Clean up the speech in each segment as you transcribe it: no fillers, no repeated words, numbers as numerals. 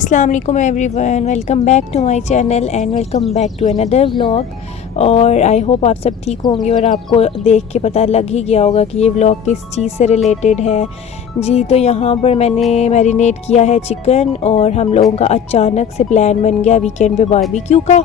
अस्सलाम वालेकुम everyone, welcome back to my channel and welcome back to another vlog. और I hope आप सब ठीक होंगे और आपको देख के पता लग ही गया होगा कि ये व्लॉग किस चीज़ से रिलेटेड है। जी, तो यहाँ पर मैंने मैरिनेट किया है चिकन और हम लोगों का अचानक से प्लान बन गया वीकेंड पे बारबेक्यू का।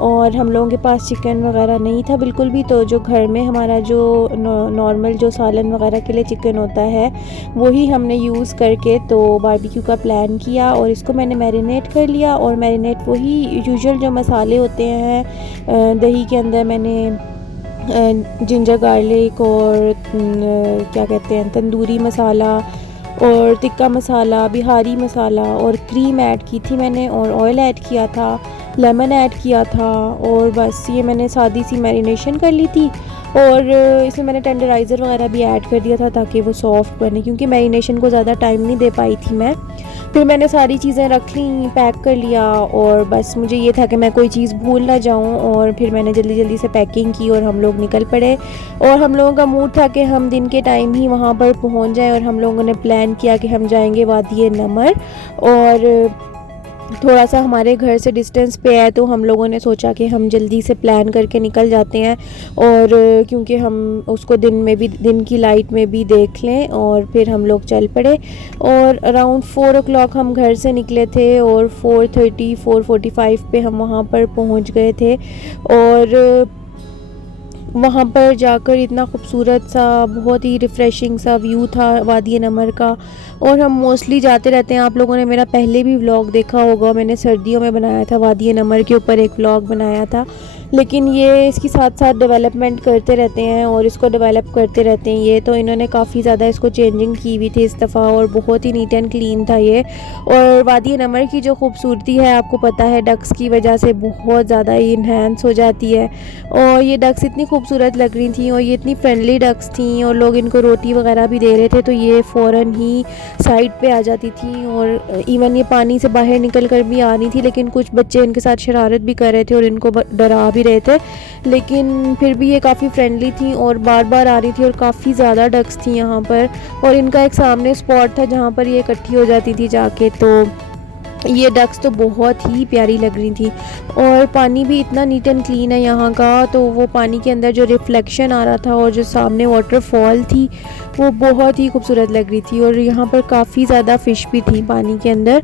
और हम लोगों के पास चिकन वगैरह नहीं था बिल्कुल भी, तो जो घर में हमारा जो नॉर्मल जो सालन वगैरह के लिए चिकन होता है वही हमने यूज़ करके तो बारबेक्यू का प्लान किया। और इसको मैंने मैरिनेट कर लिया और मैरिनेट वही यूजुअल जो मसाले होते हैं दही के अंदर मैंने जिंजर गार्लिक और क्या कहते हैं तंदूरी मसाला और टिक्का मसाला, बिहारी मसाला और क्रीम ऐड की थी मैंने और ऑयल ऐड किया था, लेमन ऐड किया था और बस ये मैंने सादी सी मैरिनेशन कर ली थी। और इसमें मैंने टेंडराइज़र वगैरह भी ऐड कर दिया था ताकि वो सॉफ्ट बने, क्योंकि मैरिनेशन को ज़्यादा टाइम नहीं दे पाई थी मैं। फिर मैंने सारी चीज़ें रख ली, पैक कर लिया और बस मुझे ये था कि मैं कोई चीज़ भूल ना जाऊं। और फिर मैंने जल्दी जल्दी से पैकिंग की और हम लोग निकल पड़े। और हम लोगों का मूड था कि हम दिन के टाइम ही वहाँ पर पहुँच जाएं और हम लोगों ने प्लान किया कि हम जाएंगे वादी नमर। और थोड़ा सा हमारे घर से डिस्टेंस पे है तो हम लोगों ने सोचा कि हम जल्दी से प्लान करके निकल जाते हैं और क्योंकि हम उसको दिन में भी, दिन की लाइट में भी देख लें। और फिर हम लोग चल पड़े और अराउंड 4 o'clock हम घर से निकले थे और 4:30 4:45 पे हम वहाँ पर पहुँच गए थे। और वहाँ पर जाकर इतना खूबसूरत सा, बहुत ही रिफ़्रेशिंग सा व्यू था वादी नमर का। और हम मोस्टली जाते रहते हैं, आप लोगों ने मेरा पहले भी व्लॉग देखा होगा, मैंने सर्दियों में बनाया था वादी नमर के ऊपर एक व्लॉग बनाया था। लेकिन ये इसके साथ साथ डेवलपमेंट करते रहते हैं और इसको डेवलप करते रहते हैं ये, तो इन्होंने काफ़ी ज़्यादा इसको चेंजिंग की हुई थी इस दफ़ा और बहुत ही नीट एंड क्लीन था ये। और वादी नमर की जो खूबसूरती है आपको पता है डक्स की वजह से बहुत ज़्यादा इन्हेंस हो जाती है। और ये डक्स इतनी खूबसूरत लग रही थी और ये इतनी फ्रेंडली डक्स थी और लोग इनको रोटी वगैरह भी दे रहे थे तो ये फ़ौरन ही साइड पे आ जाती थी। और इवन ये पानी से बाहर निकल कर भी आ रही थी, लेकिन कुछ बच्चे इनके साथ शरारत भी कर रहे थे और इनको डरा भी रहे थे, लेकिन फिर भी ये काफ़ी फ्रेंडली थी और बार बार आ रही थी। और काफ़ी ज़्यादा डक्स थी यहाँ पर और इनका एक सामने स्पॉट था जहाँ पर ये इकट्ठी हो जाती थी जाके। तो ये डक्स तो बहुत ही प्यारी लग रही थी और पानी भी इतना नीट एंड क्लीन है यहाँ का, तो वो पानी के अंदर जो रिफ्लेक्शन आ रहा था और जो सामने वाटरफॉल थी वो बहुत ही खूबसूरत लग रही थी। और यहाँ पर काफ़ी ज़्यादा फ़िश भी थी पानी के अंदर।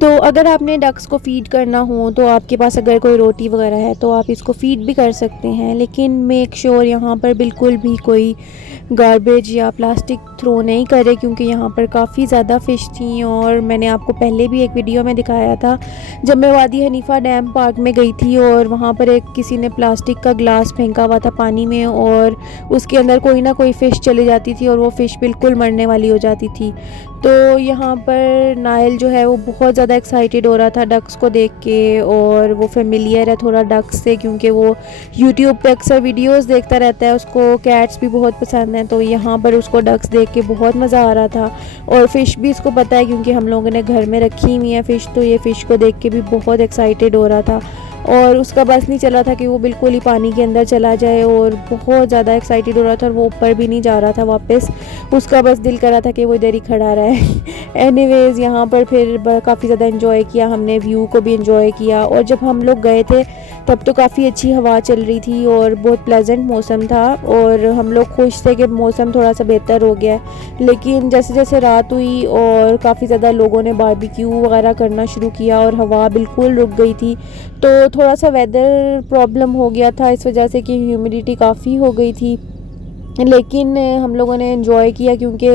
तो अगर आपने डक्स को फ़ीड करना हो तो आपके पास अगर कोई रोटी वगैरह है तो आप इसको फ़ीड भी कर सकते हैं, लेकिन मेक श्योर यहाँ पर बिल्कुल भी कोई गार्बेज या प्लास्टिक थ्रो नहीं करे, क्योंकि यहाँ पर काफ़ी ज़्यादा फ़िश थी। और मैंने आपको पहले भी एक वीडियो में दिखाया था जब मैं वादी हनीफ़ा डैम पार्क में गई थी और वहाँ पर एक किसी ने प्लास्टिक का ग्लास फेंका हुआ था पानी में और उसके अंदर कोई ना कोई फ़िश चली जाती थी और वो फ़िश बिल्कुल मरने वाली हो जाती थी। तो यहाँ पर नाइल जो है वो बहुत ज़्यादा एक्साइटेड हो रहा था डक्स को देख के और वो फेमिलियर है थोड़ा डक्स से, क्योंकि वो यूट्यूब पे अक्सर वीडियोस देखता रहता है, उसको कैट्स भी बहुत पसंद हैं। तो यहाँ पर उसको डक्स देख के बहुत मज़ा आ रहा था और फ़िश भी इसको पता है क्योंकि हम लोगों ने घर में रखी हुई है फ़िश, तो ये फ़िश को देख के भी बहुत एक्साइटेड हो रहा था। और उसका बस नहीं चल रहा था कि वो बिल्कुल ही पानी के अंदर चला जाए और बहुत ज़्यादा एक्साइटेड हो रहा था और वो ऊपर भी नहीं जा रहा था वापस, उसका बस दिल कर रहा था कि वो इधर ही खड़ा रहे। एनीवेज़ यहाँ पर फिर काफ़ी ज़्यादा एंजॉय किया हमने, व्यू को भी एंजॉय किया। और जब हम लोग गए थे तब तो काफ़ी अच्छी हवा चल रही थी और बहुत प्लेजेंट मौसम था और हम लोग खुश थे कि मौसम थोड़ा सा बेहतर हो गया है। लेकिन जैसे जैसे रात हुई और काफ़ी ज़्यादा लोगों ने बारबेक्यू वगैरह करना शुरू किया और हवा बिल्कुल रुक गई थी, तो थोड़ा सा वेदर प्रॉब्लम हो गया था इस वजह से कि ह्यूमिडिटी काफ़ी हो गई थी। लेकिन हम लोगों ने एंजॉय किया, क्योंकि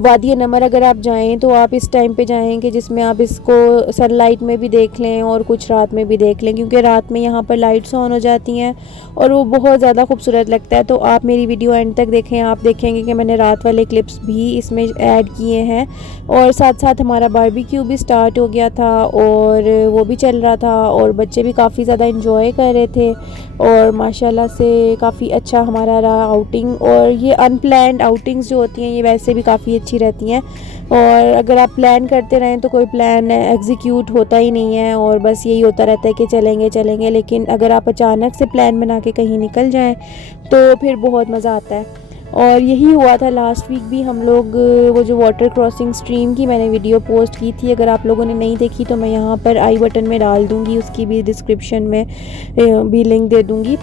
वादी नमर अगर आप जाएं तो आप इस टाइम पे जाएं कि जिसमें आप इसको सनलाइट में भी देख लें और कुछ रात में भी देख लें, क्योंकि रात में यहाँ पर लाइट्स ऑन हो जाती हैं और वो बहुत ज़्यादा खूबसूरत लगता है। तो आप मेरी वीडियो एंड तक देखें, आप देखेंगे कि मैंने रात वाले क्लिप्स भी इसमें ऐड किए हैं। और साथ साथ हमारा बारबेक्यू भी स्टार्ट हो गया था और वो भी चल रहा था और बच्चे भी काफ़ी ज़्यादा इंजॉय कर रहे थे और माशाल्लाह से काफ़ी अच्छा हमारा रहा आउटिंग। और ये अनप्लैन्ड आउटिंग्स जो होती हैं ये वैसे भी काफ़ी अच्छी रहती हैं, और अगर आप प्लान करते रहें तो कोई प्लान एग्जीक्यूट होता ही नहीं है और बस यही होता रहता है कि चलेंगे चलेंगे। लेकिन अगर आप अचानक से प्लान बना के कहीं निकल जाएं तो फिर बहुत मज़ा आता है। और यही हुआ था लास्ट वीक भी। हम लोग वो जो वाटर क्रॉसिंग स्ट्रीम की मैंने वीडियो पोस्ट की थी, अगर आप लोगों ने नहीं देखी तो मैं यहाँ पर आई बटन में डाल दूँगी, उसकी भी डिस्क्रिप्शन में भी लिंक दे दूँगी।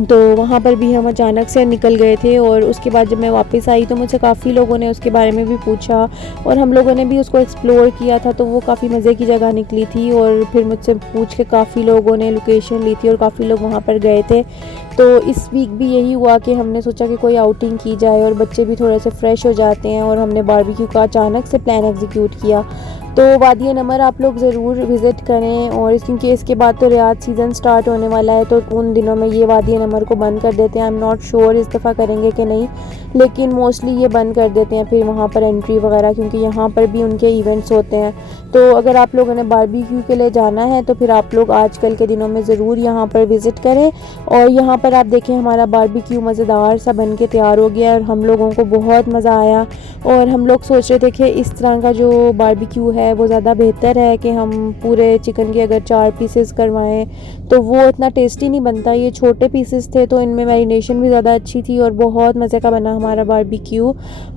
तो वहाँ पर भी हम अचानक से निकल गए थे और उसके बाद जब मैं वापस आई तो मुझसे काफ़ी लोगों ने उसके बारे में भी पूछा और हम लोगों ने भी उसको एक्सप्लोर किया था। तो वो काफ़ी मज़े की जगह निकली थी और फिर मुझसे पूछ के काफ़ी लोगों ने लोकेशन ली थी और काफ़ी लोग वहाँ पर गए थे। तो इस वीक भी यही हुआ कि हमने सोचा कि कोई आउटिंग की जाए और बच्चे भी थोड़े से फ्रेश हो जाते हैं, और हमने बारबेक्यू का अचानक से प्लान एग्जीक्यूट किया। तो वादी नमर आप लोग ज़रूर विज़िट करें, और क्योंकि इसके बाद तो रियाद सीज़न स्टार्ट होने वाला है तो उन दिनों में ये वादी नमर को बंद कर देते हैं। आई एम नॉट श्योर इस दफ़ा करेंगे कि नहीं, लेकिन मोस्टली ये बंद कर देते हैं फिर वहाँ पर एंट्री वगैरह, क्योंकि यहाँ पर भी उनके इवेंट्स होते हैं। तो अगर आप लोगों ने बारबेक्यू के लिए जाना है तो फिर आप लोग आजकल के दिनों में ज़रूर यहाँ पर विज़िट करें। और यहाँ पर आप देखें हमारा बारबेक्यू मज़ेदार सा बन के तैयार हो गया और हम लोगों को बहुत मज़ा आया। और हम लोग सोच रहे थे कि इस तरह का जो बारबेक्यू है वो ज़्यादा बेहतर है कि हम पूरे चिकन के अगर 4 पीसेस करवाएं तो वो इतना टेस्टी नहीं बनता। ये छोटे पीसेस थे तो इनमें मैरिनेशन भी ज़्यादा अच्छी थी और बहुत मज़े का बना हमारा बारबेक्यू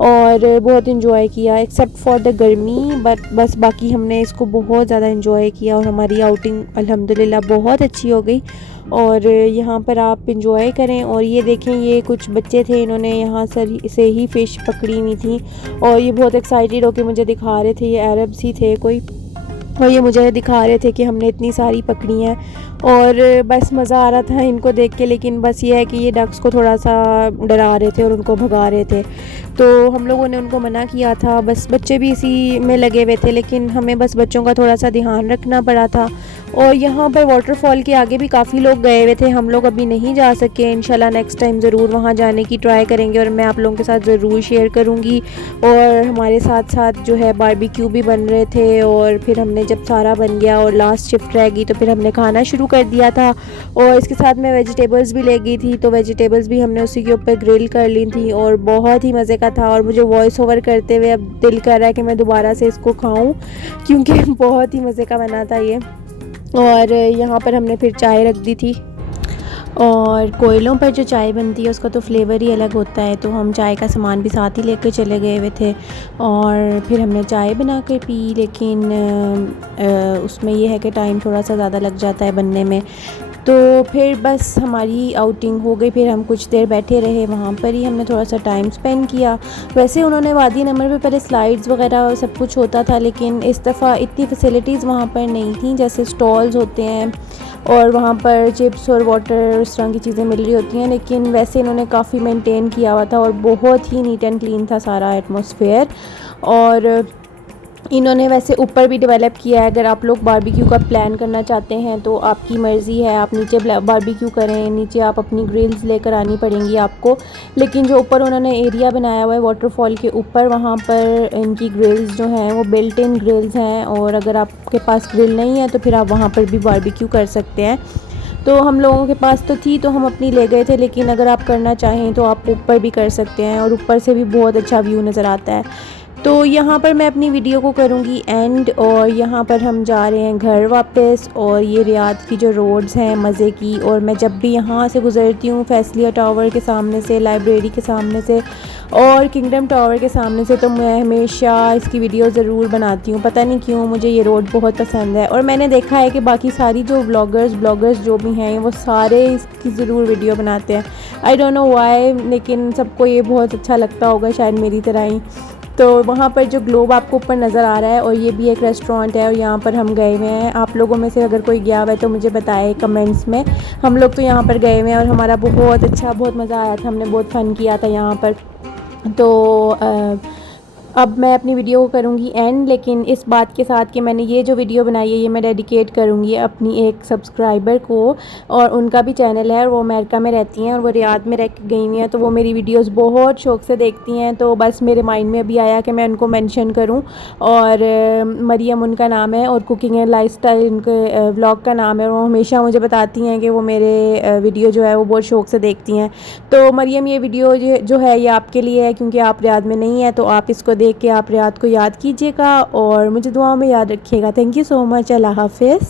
और बहुत इंजॉय किया, एक्सेप्ट फॉर द गर्मी। बट बस बाकी हमने इसको बहुत ज़्यादा इंजॉय किया और हमारी आउटिंग अल्हम्दुलिल्लाह बहुत अच्छी हो गई। और यहाँ पर आप इंजॉय करें। और ये देखें, ये कुछ बच्चे थे, इन्होंने यहाँ से ही फ़िश पकड़ी हुई थी और ये बहुत एक्साइटेड होकर मुझे दिखा रहे थे। ये अरब्स ही थे कोई, और ये मुझे दिखा रहे थे कि हमने इतनी सारी पकड़ी हैं और बस मज़ा आ रहा था इनको देख के। लेकिन बस ये है कि ये डक्स को थोड़ा सा डरा रहे थे और उनको भगा रहे थे, तो हम लोगों ने उनको मना किया था। बस बच्चे भी इसी में लगे हुए थे, लेकिन हमें बस बच्चों का थोड़ा सा ध्यान रखना पड़ा था। और यहाँ पर वाटरफॉल के आगे भी काफ़ी लोग गए हुए थे, हम लोग अभी नहीं जा सके। इंशाल्लाह नेक्स्ट टाइम ज़रूर वहाँ जाने की ट्राई करेंगे और मैं आप लोगों के साथ ज़रूर शेयर करूँगी। और हमारे साथ साथ जो है बारबेक्यू भी बन रहे थे और फिर हमने जब सारा बन गया और लास्ट शिफ्ट रह गई तो फिर हमने खाना शुरू कर दिया था। और इसके साथ मैं वेजिटेबल्स भी ले गई थी, तो वेजिटेबल्स भी हमने उसी के ऊपर ग्रिल कर ली थी और बहुत ही मज़े का था। और मुझे वॉइस ओवर करते हुए अब दिल कर रहा है कि मैं दोबारा से इसको खाऊं, क्योंकि बहुत ही मज़े का बना था ये। और यहाँ पर हमने फिर चाय रख दी थी, और कोयलों पर जो चाय बनती है उसका तो फ्लेवर ही अलग होता है। तो हम चाय का सामान भी साथ ही लेकर चले गए हुए थे और फिर हमने चाय बना कर पी। लेकिन उसमें यह है कि टाइम थोड़ा सा ज़्यादा लग जाता है बनने में। तो फिर बस हमारी आउटिंग हो गई, फिर हम कुछ देर बैठे रहे वहाँ पर ही, हमने थोड़ा सा टाइम स्पेंड किया। वैसे उन्होंने वादी नमर पे पहले स्लाइड्स वगैरह सब कुछ होता था, लेकिन इस दफ़ा इतनी फैसिलिटीज़ वहाँ पर नहीं थी। जैसे स्टॉल्स होते हैं और वहाँ पर चिप्स और वाटर इस तरह की चीज़ें मिल रही होती हैं, लेकिन वैसे इन्होंने काफ़ी मेंटेन किया हुआ था और बहुत ही नीट एंड क्लीन था सारा एटमॉस्फेयर। और इन्होंने वैसे ऊपर भी डेवलप किया है। अगर आप लोग बारबेक्यू का प्लान करना चाहते हैं तो आपकी मर्ज़ी है, आप नीचे बारबेक्यू करें, नीचे आप अपनी ग्रिल्स लेकर आनी पड़ेंगी आपको। लेकिन जो ऊपर उन्होंने एरिया बनाया हुआ है वाटरफॉल के ऊपर, वहाँ पर इनकी ग्रिल्स जो हैं वो बिल्ट इन ग्रिल्स हैं, और अगर आपके पास ग्रिल नहीं है तो फिर आप वहाँ पर भी बारबेक्यू कर सकते हैं। तो हम लोगों के पास तो थी तो हम अपनी ले गए थे, लेकिन अगर आप करना चाहें तो आप ऊपर भी कर सकते हैं और ऊपर से भी बहुत अच्छा व्यू नज़र आता है। तो यहाँ पर मैं अपनी वीडियो को करूँगी एंड, और यहाँ पर हम जा रहे हैं घर वापस। और ये रियाद की जो रोड्स हैं मज़े की, और मैं जब भी यहाँ से गुज़रती हूँ फैसलिया टावर के सामने से, लाइब्रेरी के सामने से और किंगडम टावर के सामने से, तो मैं हमेशा इसकी वीडियो ज़रूर बनाती हूँ। पता नहीं क्यों मुझे ये रोड बहुत पसंद है। और मैंने देखा है कि बाकी सारी जो ब्लॉगर्स जो भी हैं वो सारे इसकी ज़रूर वीडियो बनाते हैं। आई डोंट नो व्हाई, लेकिन सबको ये बहुत अच्छा लगता होगा शायद मेरी तरह ही। तो वहाँ पर जो ग्लोब आपको ऊपर नज़र आ रहा है, और ये भी एक रेस्टोरेंट है और यहाँ पर हम गए हुए हैं। आप लोगों में से अगर कोई गया हुआ है तो मुझे बताए कमेंट्स में। हम लोग तो यहाँ पर गए हुए हैं और हमारा बहुत अच्छा, बहुत मज़ा आया था, हमने बहुत फ़न किया था यहाँ पर। तो अब मैं अपनी वीडियो को करूँगी एंड, लेकिन इस बात के साथ कि मैंने ये जो वीडियो बनाई है ये मैं डेडिकेट करूँगी अपनी एक सब्सक्राइबर को, और उनका भी चैनल है और वो अमेरिका में रहती हैं और वो रियाद में रह के गई हुई हैं, तो वो मेरी वीडियोस बहुत शौक़ से देखती हैं। तो बस मेरे माइंड में अभी आया कि मैं उनको मेंशन करूँ, और मरियम उनका नाम है और कुकिंग एंड लाइफस्टाइल उनके व्लॉग का नाम है, और वो हमेशा मुझे बताती हैं कि वो मेरे वीडियो जो है वो बहुत शौक़ से देखती हैं। तो मरियम, ये वीडियो जो है ये आपके लिए है, क्योंकि आप रियाद में नहीं है, तो आप इसको देख के आप रियाद को याद कीजिएगा और मुझे दुआओं में याद रखिएगा। Thank you so much. अल्लाह हाफ़िज़।